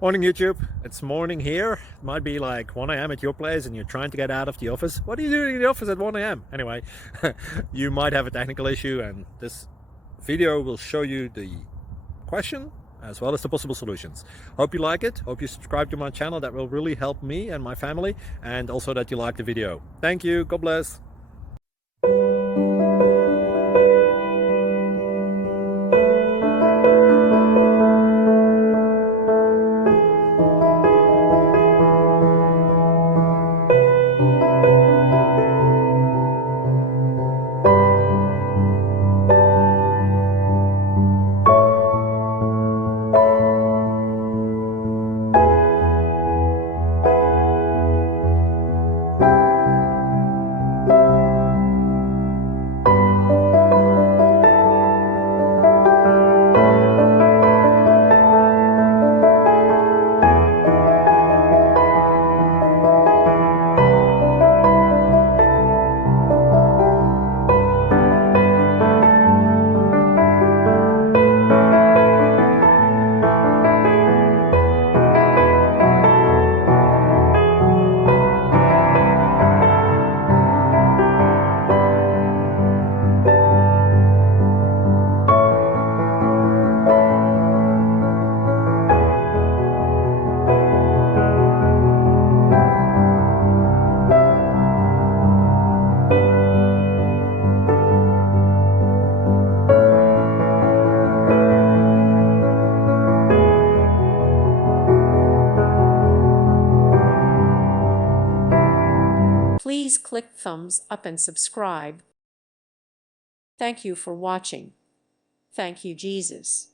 Morning YouTube, it's morning here. It might be like 1 a.m. at your place and you're trying to get out of the office. What are you doing in the office at 1 a.m.? Anyway, you might have a technical issue and this video will show you the question as well as the possible solutions. Hope you like it, hope you subscribe to my channel. That will really help me and my family, and also that you like the video. Thank you, God bless. Please click thumbs up and subscribe. Thank you for watching. Thank you, Jesus.